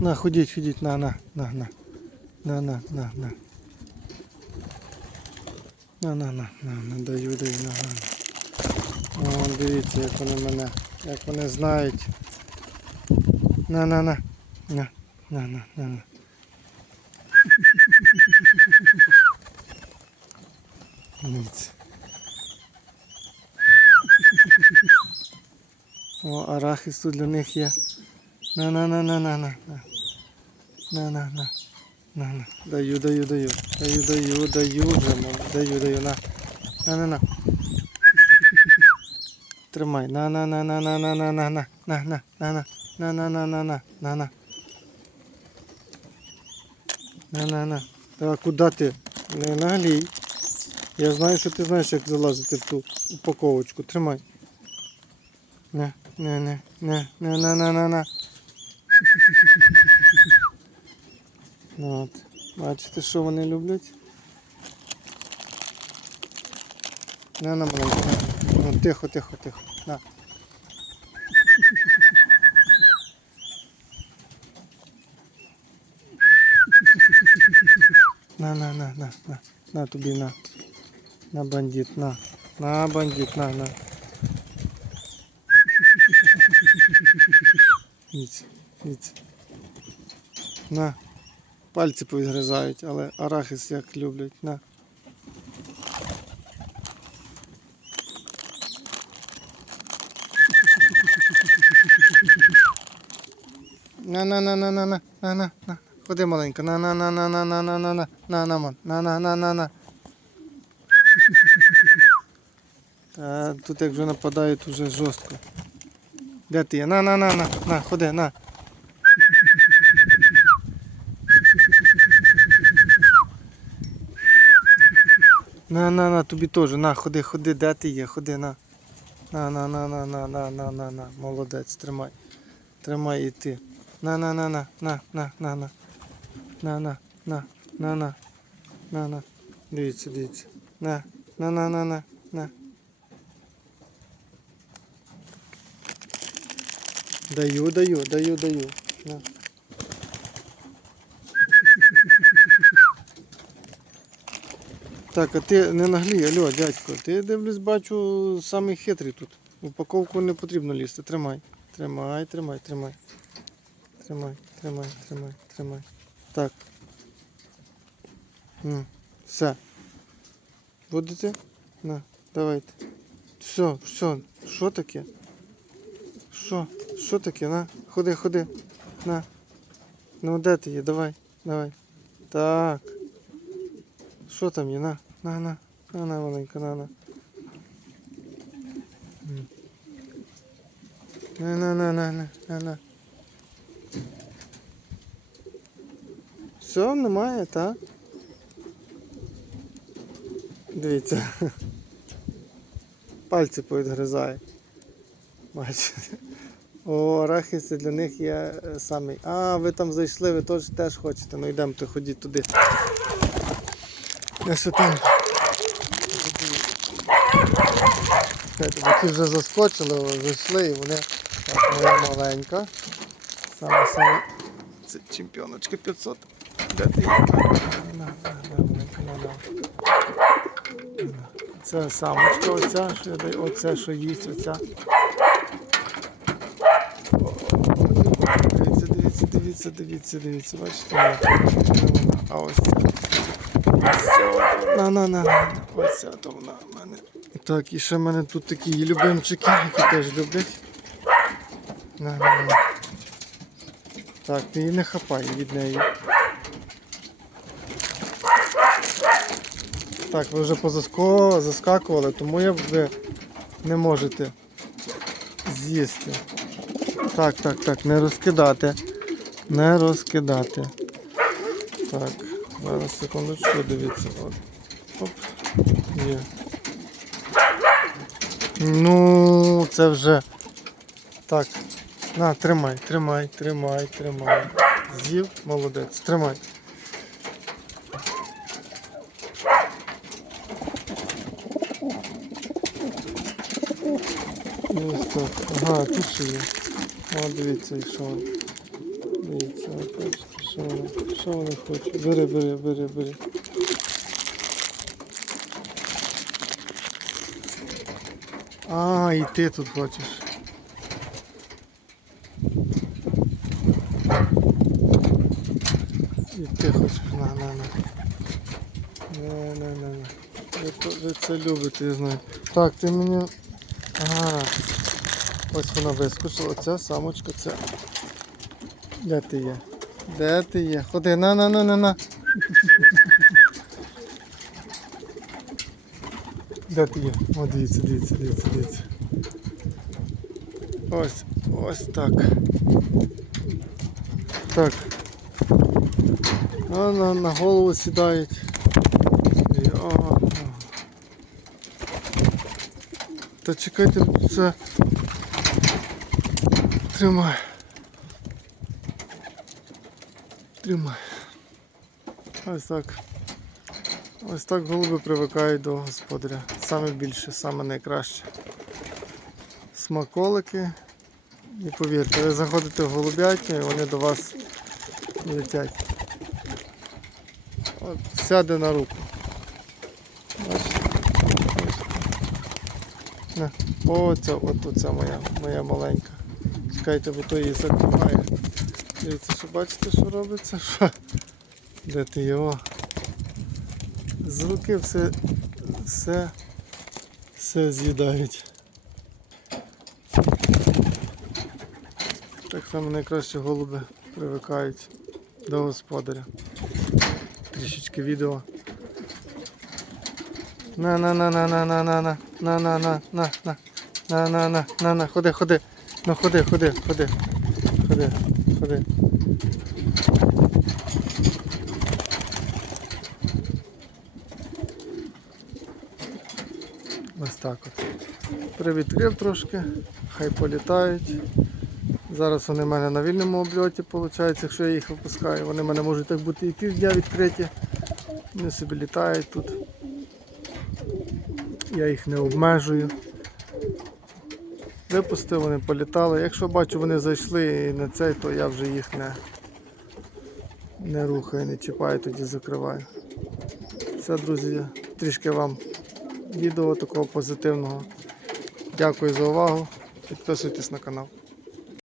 На, ходіть, ходіть, на, на, на, на. На, на, на, на. На, на, на, на, на, даю, даю, на, на. О, дивіться, як вони мене, як вони знають. На, на, на, на, на, на, на, на. Дивіться. О, арахіс тут для них є. На, на, на, на, на, на, на. На, на, на. На. Даю, даю, даю. Даю, даю, даю. Даю, даю, на. На, на, на. Тримай. На, на, на, на, на, на, на, на, на, на, на, на, на. На, на, на, на, на, на, на. На, на. Та куди ти? Не наглій. Я знаю, що ти знаєш, як залазити в ту упаковочку. Тримай. Не, не, не, не, не, на, на, на, на. От. Бачите, що вони люблять? На, на. Ну, тихо, тихо, тихо. На. На, на, на, на, на. На тобі, на. На бандит, на. На бандит, на, на. Дивіться, Дивіться. На, пальці повідгризають, але арахіс як люблять. На. На-на-на-на-на-на, на-на, на, ходи маленько, на-на-на-на-на-на-на-на, на-на, мон, на-на-на-на-на. Та тут як вже нападають, уже жорстко. Де ти є? На-на-на-на, на, ходи, на. На на на тобі теж. На, ходи, ходи, де ти є, ходи на. На на на на на на на на на. Молодець, тримай. Тримай і ти. На на на на на на на на. На на на на на. На на. Дивіться, дивіться. На на на на на на. Даю, даю, даю, даю. На. Так, а ти не наглій, алло, дядько, ти дивлюсь, бачу, самий хитрий тут. Упаковку не потрібно лізти. Тримай. Тримай, тримай, тримай. Тримай, тримай, тримай, тримай. Так. Все. Будете? На, давайте. Все, все. Що таке? Що? Що таке? На, ходи, ходи. На. Ну де ти є? Давай, давай. Так. Що там є? На, на, на. На, на, маленька, на, на. На, на, на, на, на, на, на. Все, немає, так? Дивіться. Пальці повідгризає. Бачите. О, арахіси для них є е, самий. А, ви там зайшли, ви теж, теж хочете. Ну йдемо, ходіть туди. Я що там? Такі вже заскочили, зайшли і вони. Так, моя маленька. Саме саме. Це чемпіоночка 500. Де ти. Це самочка оця, що я даю, оце, що їсть, оця. Дивіться, дивіться, дивіться, дивіться, дивіться, бачите? А ось це. На, на, на, на. Ось ця то в мене. Так, і ще в мене тут такі любимчики, які теж люблять. На, на, на. Так, ти її не хапай від неї. Так, ви вже позаско... заскакували, тому я ви не можете з'їсти. Так, так, так, не розкидати. Не розкидати. Так, зараз секундочку, дивіться. Оп. Є. Ну, це вже. Так. На, тримай, тримай, тримай, тримай. З'їв, молодець, тримай. Ось так. Ага, тут ще є. О, дивіться, і що. Дивіться, бачите, що вони, що вони хочуть. Бери, бери, бери, бери. А, і ти тут хочеш. І ти хочеш, на, на, на. Не, не, не, не. Ви, ви це любите, я знаю. Так, ти мені. Ага. Ось вона вискочила. Оця самочка, це. Де ти є? Де ти є? Ходи, на, на, на, на, на. Де ти є? О, дивіться, дивіться, дивіться, дивіться. Ось, ось так. Так. На, на, на голову сідають. І, о, о. Та чекайте, це. Тримай. Тримай. Ось так. Ось так голуби привикають до господаря. Саме більше, саме найкраще. Смаколики. І повірте, ви заходите в голубятню і вони до вас летять. От, сяде на руку. Бачите? На. Оце, от оце моя, моя маленька. Чекайте, бо то її закриває. Дивіться, що бачите, що робиться? Де ти його? З руки все, все, все з'їдають. Так само найкраще голуби привикають до господаря. Трішечки відео. На на на на на на на на на на на на на на на на на на ходи ходи ну ходи ходи ходи ходи ходи ось так от привітрив трошки хай політають зараз вони в мене на вільному обльоті виходить, якщо я їх випускаю вони в мене можуть так бути і півдня відкриті вони собі літають тут я їх не обмежую. Випустив, вони політали. Якщо бачу, вони зайшли і на цей, то я вже їх не, не рухаю, не чіпаю, тоді закриваю. Все, друзі, трішки вам відео такого позитивного. Дякую за увагу. Підписуйтесь на канал.